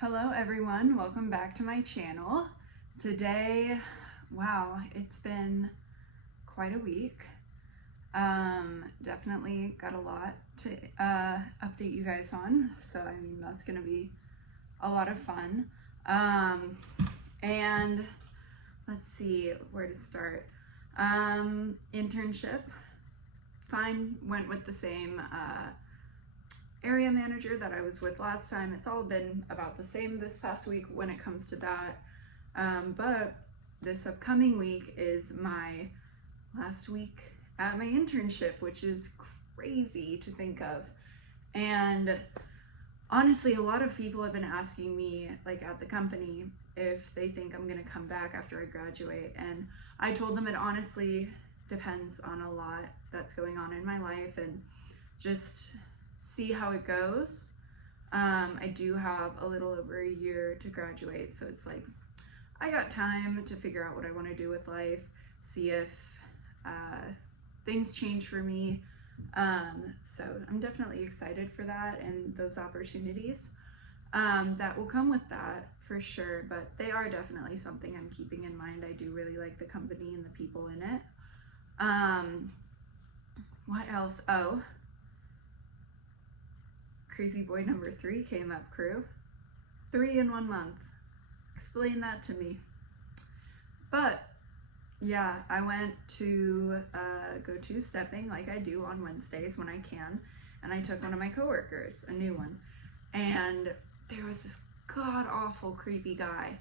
Hello everyone, welcome back to my channel. Today, wow, it's been quite a week. Definitely got a lot to update you guys on, so I mean that's gonna be a lot of fun. And let's see where to start. Internship, fine, went with the same area manager that I was with last time. It's all been about the same this past week when it comes to that. But this upcoming week is my last week at my internship, which is crazy to think of. And honestly, a lot of people have been asking me, like at the company, if they think I'm gonna come back after I graduate. And I told them it honestly depends on a lot that's going on in my life and just see how it goes. I do have a little over a year to graduate, so it's like I got time to figure out what I want to do with life, see if things change for me. So I'm definitely excited for that and those opportunities that will come with that for sure, but they are definitely something I'm keeping in mind. I do really like the company and the people in it. What else? Oh, Crazy Boy number 3 came up, crew. 3 in 1 month. Explain that to me. But yeah, I went to go two-stepping like I do on Wednesdays when I can, and I took one of my coworkers, a new one, and there was this god-awful creepy guy,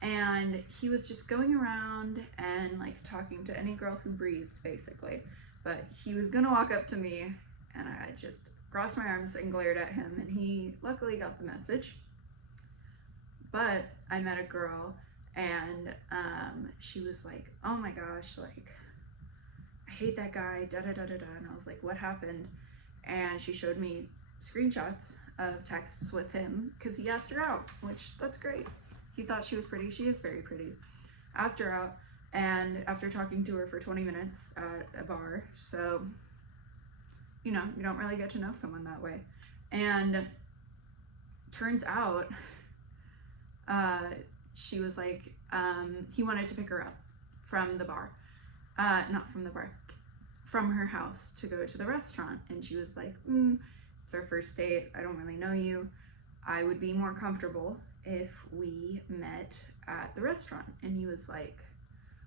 and he was just going around and like talking to any girl who breathed, basically. But he was gonna walk up to me, and I just crossed my arms and glared at him, and he luckily got the message. But I met a girl, and she was like, oh my gosh, like, I hate that guy, da da da da da. And I was like, what happened? And she showed me screenshots of texts with him because he asked her out, which that's great. He thought she was pretty. She is very pretty. Asked her out, and after talking to her for 20 minutes at a bar, so you know, you don't really get to know someone that way. And turns out she was like, he wanted to pick her up from the bar, not from the bar, from her house to go to the restaurant. And she was like, it's our first date, I don't really know you, I would be more comfortable if we met at the restaurant. And he was like,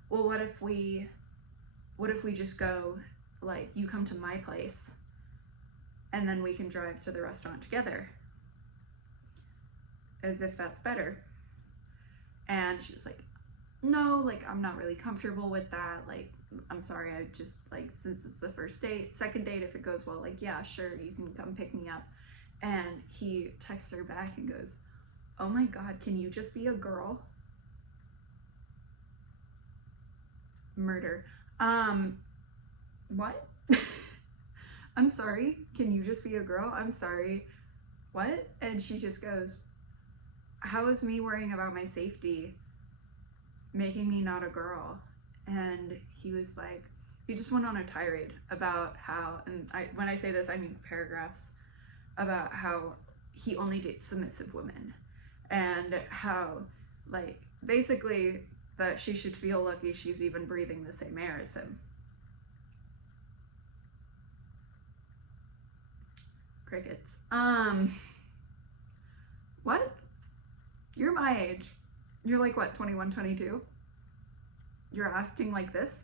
well, what if we just go, like, you come to my place and then we can drive to the restaurant together, as if that's better. And she was like, no, like, I'm not really comfortable with that, like, I'm sorry, I just, like, since it's the first date, second date, if it goes well, like, yeah, sure, you can come pick me up. And he texts her back and goes, oh my god, can you just be a girl? Murder. What? I'm sorry, can you just be a girl? I'm sorry, what? And she just goes, how is me worrying about my safety making me not a girl? And he was like, he just went on a tirade about how, and when I say this, I mean paragraphs, about how he only dates submissive women, and how, like, basically that she should feel lucky she's even breathing the same air as him. Crickets. What? You're my age. You're like, what, 21, 22? You're acting like this?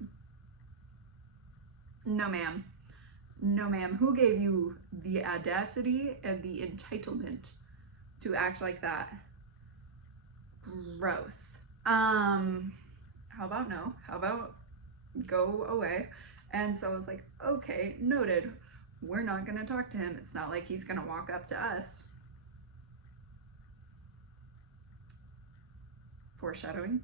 No, ma'am. No, ma'am. Who gave you the audacity and the entitlement to act like that? Gross. How about no? How about go away? And so I was like, okay, noted. We're not gonna talk to him. It's not like he's gonna walk up to us. Foreshadowing.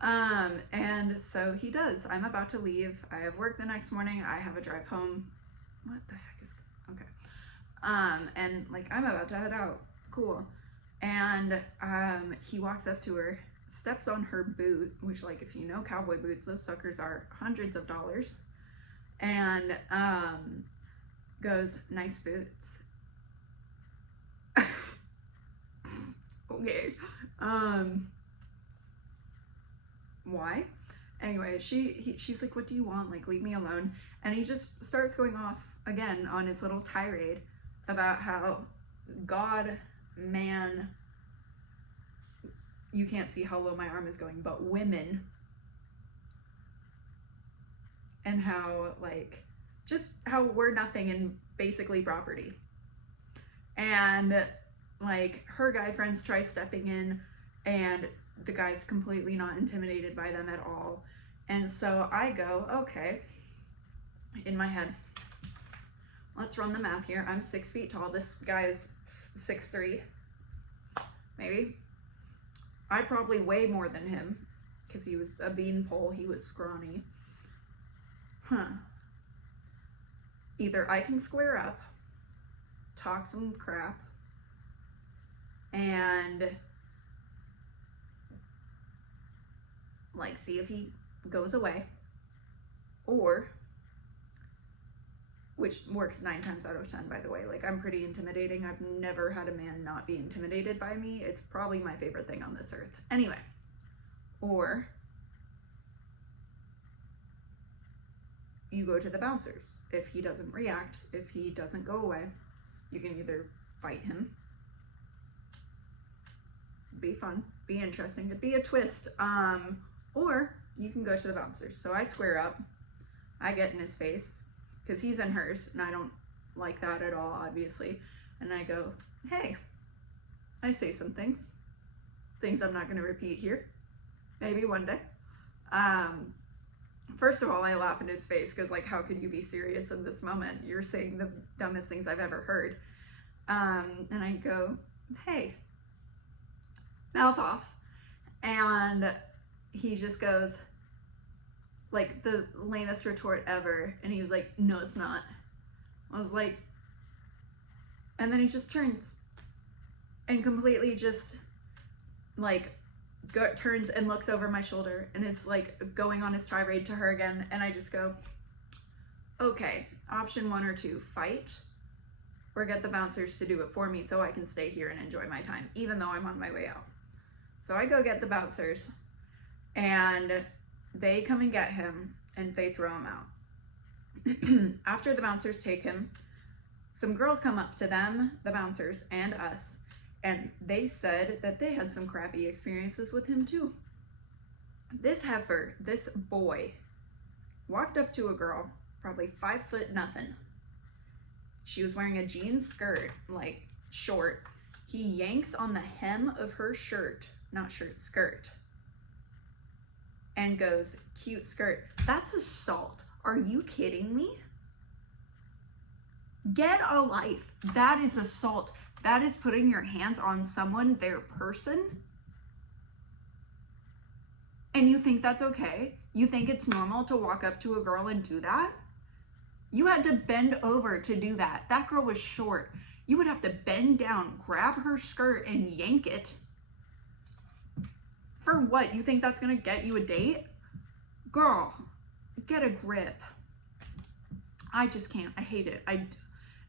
And so he does. I'm about to leave. I have work the next morning. I have a drive home. What the heck is, okay. And like, I'm about to head out. Cool. And he walks up to her, steps on her boot, which, like, if you know cowboy boots, those suckers are hundreds of dollars. And goes, nice boots. okay. Why? Anyway, she's like, what do you want? Like, leave me alone. And he just starts going off again on his little tirade about how God, man, you can't see how low my arm is going, but women, and how, like, just how we're nothing and basically property. And, like, her guy friends try stepping in, and the guy's completely not intimidated by them at all. And so I go, okay, in my head, let's run the math here. I'm 6 feet tall. This guy is 6'3", maybe. I probably weigh more than him because he was a beanpole. He was scrawny. Either I can square up, talk some crap, and like see if he goes away, or, which works 9 times out of 10, by the way, like I'm pretty intimidating. I've never had a man not be intimidated by me. It's probably my favorite thing on this earth. Anyway, or you go to the bouncers. If he doesn't react, if he doesn't go away, you can either fight him, be fun, be interesting, it'd be a twist, or you can go to the bouncers. So I square up, I get in his face, because he's in hers, and I don't like that at all, obviously, and I go, hey, I say some things I'm not going to repeat here, maybe one day. First of all, I laugh in his face, because, like, how could you be serious in this moment? You're saying the dumbest things I've ever heard. And I go, hey, mouth off. And he just goes, like, the lamest retort ever. And he was like, no, it's not. I was like, and then he just turns and completely just, like, turns and looks over my shoulder and is like going on his tirade to her again. And I just go, okay, option 1 or 2, fight or get the bouncers to do it for me so I can stay here and enjoy my time, even though I'm on my way out. So I go get the bouncers, and they come and get him, and they throw him out. After the bouncers take him, some girls come up to them, the bouncers, and us, and they said that they had some crappy experiences with him too. This heifer, this boy, walked up to a girl, probably 5 foot nothing. She was wearing a jean skirt, like short. He yanks on the hem of her shirt, not shirt, skirt, and goes, cute skirt. That's assault. Are you kidding me? Get a life. That is assault. That is putting your hands on someone, their person. And you think that's okay? You think it's normal to walk up to a girl and do that? You had to bend over to do that. That girl was short. You would have to bend down, grab her skirt, and yank it. For what? You think that's gonna get you a date? Girl, get a grip. I just can't. I hate it.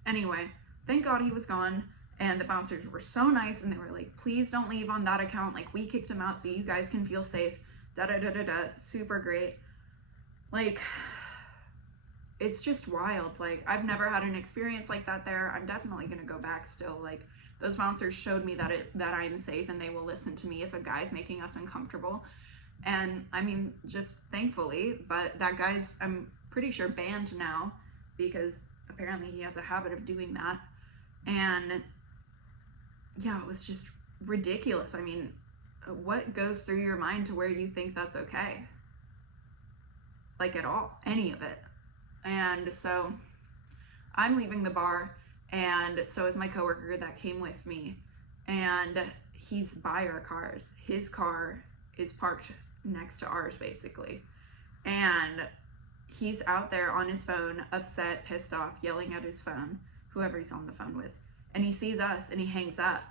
Anyway, thank God he was gone. And the bouncers were so nice, and they were like, please don't leave on that account. Like, we kicked him out so you guys can feel safe. Da-da-da-da-da. Super great. Like, it's just wild. Like, I've never had an experience like that there. I'm definitely gonna go back still. Like, those bouncers showed me that I'm safe and they will listen to me if a guy's making us uncomfortable. And I mean, just thankfully, but that guy's, I'm pretty sure, banned now because apparently he has a habit of doing that. And yeah, it was just ridiculous. I mean, what goes through your mind to where you think that's okay? Like, at all, any of it. And so I'm leaving the bar, and so is my coworker that came with me, and he's by our cars. His car is parked next to ours, basically, and he's out there on his phone, upset, pissed off, yelling at his phone, whoever he's on the phone with, and he sees us and he hangs up.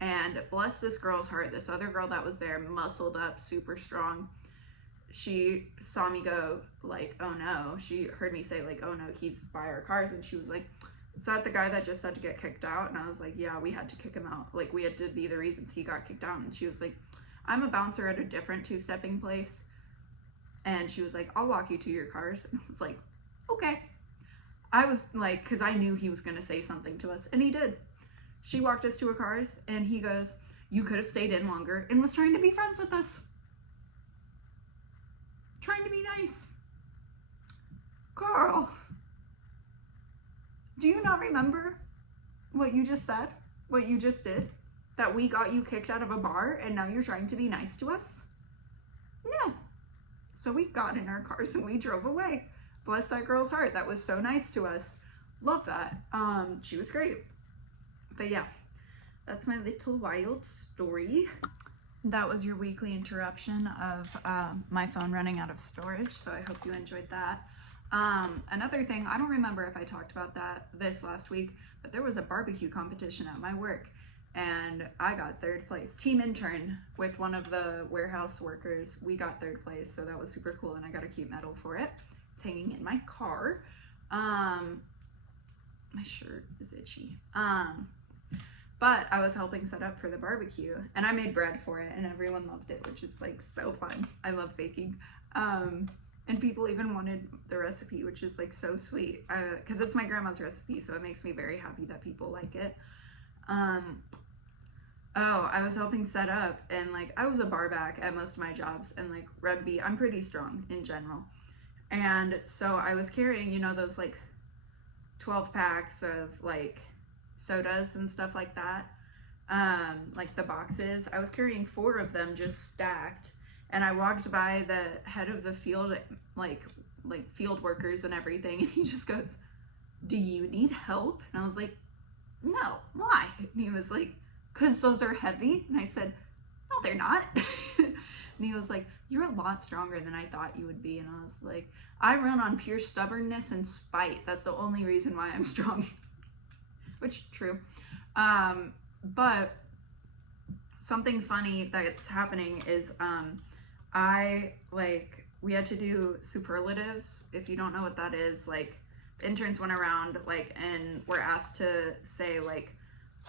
And bless this girl's heart, this other girl that was there, muscled up, super strong, she saw me go, like, oh no. She heard me say, like, oh no, he's by our cars, and she was like, is that the guy that just had to get kicked out? And I was like, yeah, we had to kick him out. Like, we had to be the reasons he got kicked out. And she was like, I'm a bouncer at a different two-stepping place. And she was like, I'll walk you to your cars. And I was like, okay. I was like, because I knew he was going to say something to us. And he did. She walked us to our cars, and he goes, you could have stayed in longer, and was trying to be friends with us. Trying to be nice. Carl, do you not remember what you just said? What you just did? That we got you kicked out of a bar, and now you're trying to be nice to us? No. So we got in our cars and we drove away. Bless that girl's heart. That was so nice to us. Love that. She was great. But yeah, that's my little wild story. That was your weekly interruption of my phone running out of storage. So I hope you enjoyed that. Another thing, I don't remember if I talked about this last week, but there was a barbecue competition at my work. And I got third place. Team intern with one of the warehouse workers. We got third place, so that was super cool, and I got a cute medal for it. It's hanging in my car. My shirt is itchy. But I was helping set up for the barbecue, and I made bread for it, and everyone loved it, which is like so fun. I love baking. And people even wanted the recipe, which is like so sweet, because it's my grandma's recipe, so it makes me very happy that people like it. Oh, I was helping set up, and like I was a bar back at most of my jobs, and like rugby, I'm pretty strong in general. And so I was carrying, you know, those like 12 packs of like sodas and stuff like that, like the boxes. I was carrying 4 of them just stacked, and I walked by the head of the field, like field workers and everything, and he just goes, do you need help? And I was like, no, why? And he was like, because those are heavy. And I said, no, they're not. And he was like, you're a lot stronger than I thought you would be. And I was like, I run on pure stubbornness and spite. That's the only reason why I'm strong. Which, true. But something funny that's happening is we had to do superlatives. If you don't know what that is, like, interns went around, like, and were asked to say, like,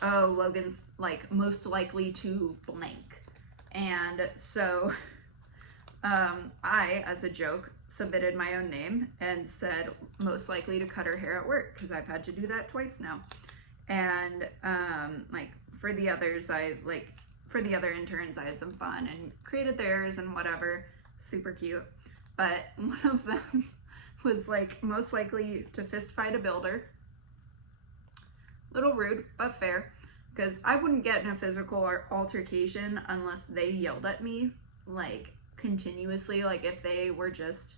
oh, Logan's like most likely to blank. And so I, as a joke, submitted my own name and said most likely to cut her hair at work, because I've had to do that twice now. And like for the others, for the other interns, I had some fun and created theirs and whatever, super cute. But one of them was like most likely to fist fight a builder. Little rude, but fair, because I wouldn't get in a physical altercation unless they yelled at me like continuously. Like if they were just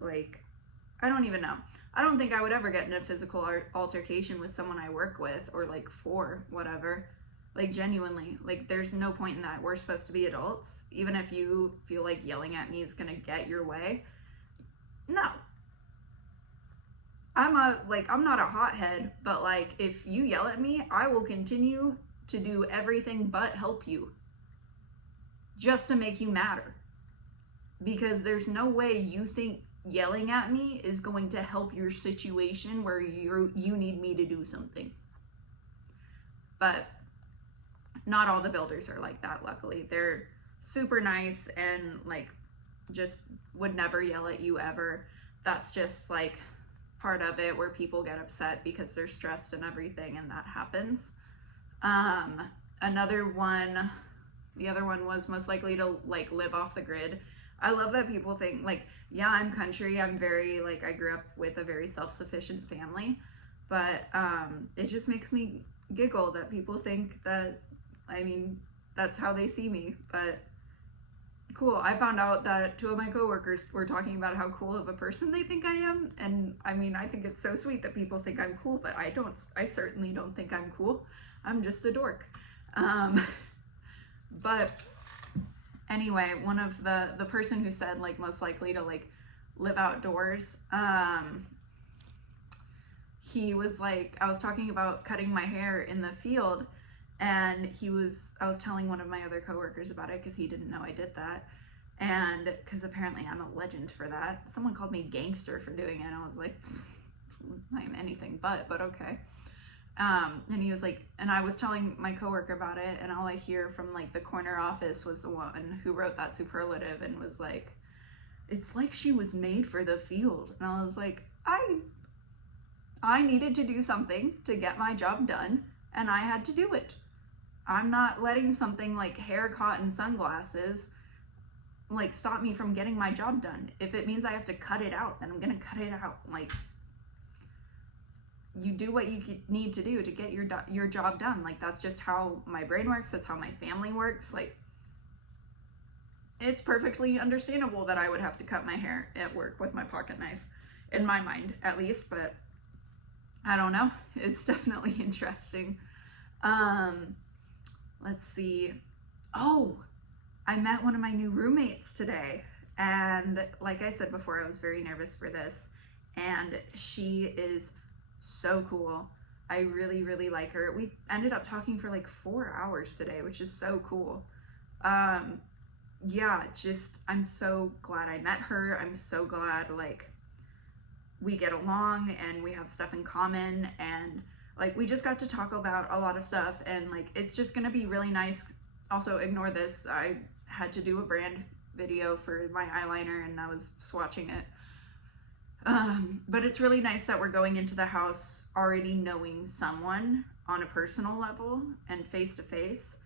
like, I don't even know. I don't think I would ever get in a physical altercation with someone I work with, or like for whatever. Like genuinely, like there's no point in that. We're supposed to be adults. Even if you feel like yelling at me is gonna get your way, no. I'm not a hothead, but like if you yell at me, I will continue to do everything but help you, just to make you madder. Because there's no way you think yelling at me is going to help your situation where you need me to do something. But not all the builders are like that, luckily. They're super nice and like just would never yell at you ever. That's just like part of it, where people get upset because they're stressed and everything, and that happens. Another one, the other one was most likely to like live off the grid. I love that people think like, yeah, I'm country, I'm very like, I grew up with a very self-sufficient family, but it just makes me giggle that people think that, I mean, that's how they see me. But cool. I found out that 2 of my coworkers were talking about how cool of a person they think I am, and I mean, I think it's so sweet that people think I'm cool, but I certainly don't think I'm cool. I'm just a dork. But anyway, one of the person who said like most likely to like live outdoors, he was like, I was talking about cutting my hair in the field, and I was telling one of my other coworkers about it because he didn't know I did that. And because apparently I'm a legend for that. Someone called me gangster for doing it, and I was like, I'm anything but okay. And he was like, and I was telling my coworker about it, and all I hear from like the corner office was the one who wrote that superlative and was like, it's like she was made for the field. And I was like, I needed to do something to get my job done, and I had to do it. I'm not letting something like hair, cotton, sunglasses like stop me from getting my job done. If it means I have to cut it out, then I'm gonna cut it out. Like, you do what you need to do to get your job done. Like, that's just how my brain works. That's how my family works. Like, it's perfectly understandable that I would have to cut my hair at work with my pocket knife, in my mind at least, but I don't know. It's definitely interesting. Let's see. Oh, I met one of my new roommates today, and like I said before, I was very nervous for this, and she is so cool. I really, really like her. We ended up talking for like 4 hours today, which is so cool. Yeah, just, I'm so glad I met her. I'm so glad like we get along and we have stuff in common, and like we just got to talk about a lot of stuff, and like it's just gonna be really nice. Also, ignore this, I had to do a brand video for my eyeliner and I was swatching it. But it's really nice that we're going into the house already knowing someone on a personal level and face to face.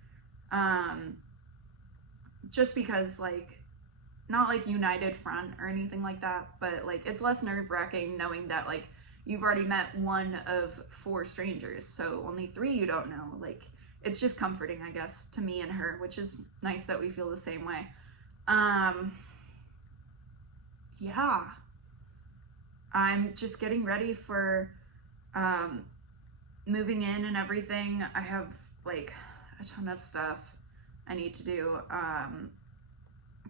Just because like, not like united front or anything like that, but like it's less nerve-wracking knowing that like you've already met one of 4 strangers, so only 3 you don't know. Like, it's just comforting, I guess, to me and her, which is nice that we feel the same way. Yeah, I'm just getting ready for moving in and everything. I have like a ton of stuff I need to do.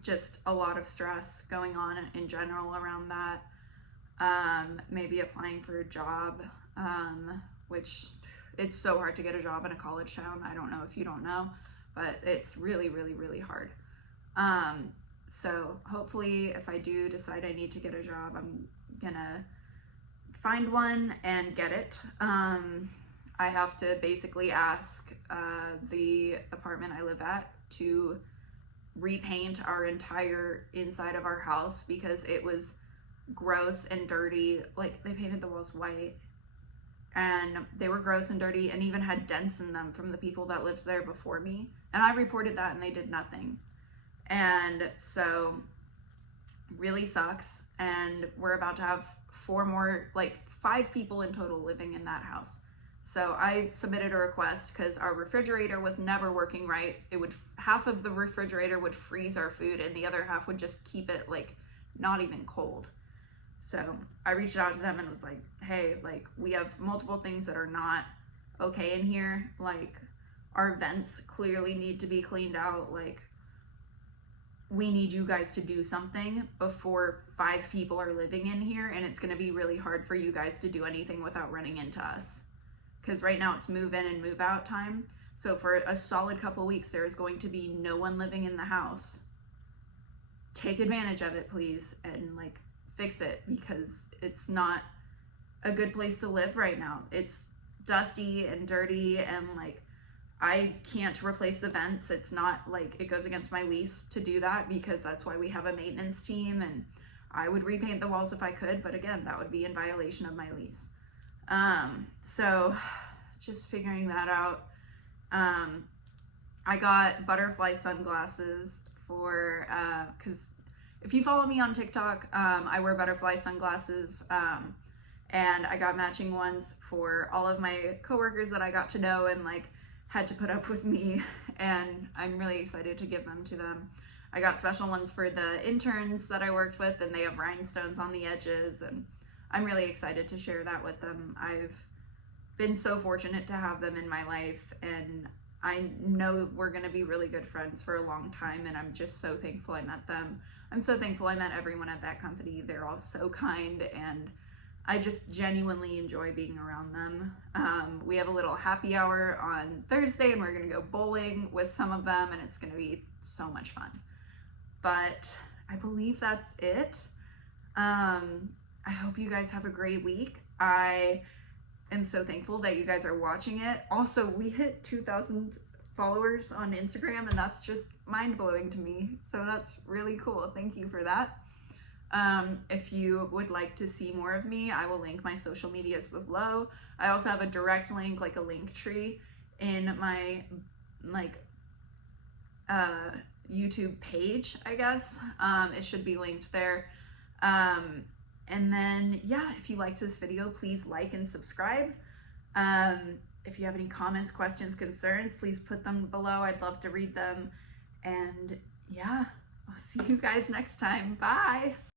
Just a lot of stress going on in general around that. Maybe applying for a job, which it's so hard to get a job in a college town. I don't know if you don't know, but it's really, really, really hard. So hopefully if I do decide I need to get a job, I'm gonna find one and get it. I have to basically ask the apartment I live at to repaint our entire inside of our house because it was gross and dirty. Like, they painted the walls white and they were gross and dirty and even had dents in them from the people that lived there before me, and I reported that and they did nothing. And so really sucks, and we're about to have 4 more, like 5 people in total living in that house. So I submitted a request because our refrigerator was never working right. It would, half of the refrigerator would freeze our food and the other half would just keep it like not even cold. So I reached out to them and was like, hey, like we have multiple things that are not okay in here. Like, our vents clearly need to be cleaned out. Like, we need you guys to do something before 5 people are living in here, and it's gonna be really hard for you guys to do anything without running into us. Because right now it's move in and move out time. So for a solid couple weeks, there's going to be no one living in the house. Take advantage of it, please, and like fix it, because it's not a good place to live right now. It's dusty and dirty, and like I can't replace the vents. It's not like, it goes against my lease to do that, because that's why we have a maintenance team, and I would repaint the walls if I could, but again, that would be in violation of my lease. So just figuring that out. I got butterfly sunglasses for, cause if you follow me on TikTok, I wear butterfly sunglasses, and I got matching ones for all of my coworkers that I got to know and like had to put up with me, and I'm really excited to give them to them. I got special ones for the interns that I worked with, and they have rhinestones on the edges, and I'm really excited to share that with them. I've been so fortunate to have them in my life, and I know we're gonna be really good friends for a long time, and I'm just so thankful I met them. I'm so thankful I met everyone at that company. They're all so kind, and I just genuinely enjoy being around them. We have a little happy hour on Thursday, and we're gonna go bowling with some of them, and it's gonna be so much fun. But I believe that's it. I hope you guys have a great week. I am so thankful that you guys are watching it. Also, we hit 2,000 followers on Instagram, and that's just mind-blowing to me. So that's really cool. Thank you for that. If you would like to see more of me, I will link my social medias below. I also have a direct link, like a link tree, in my YouTube page, I guess. It should be linked there. And then, yeah, if you liked this video, please like and subscribe. If you have any comments, questions, concerns, please put them below. I'd love to read them. And yeah, I'll see you guys next time. Bye.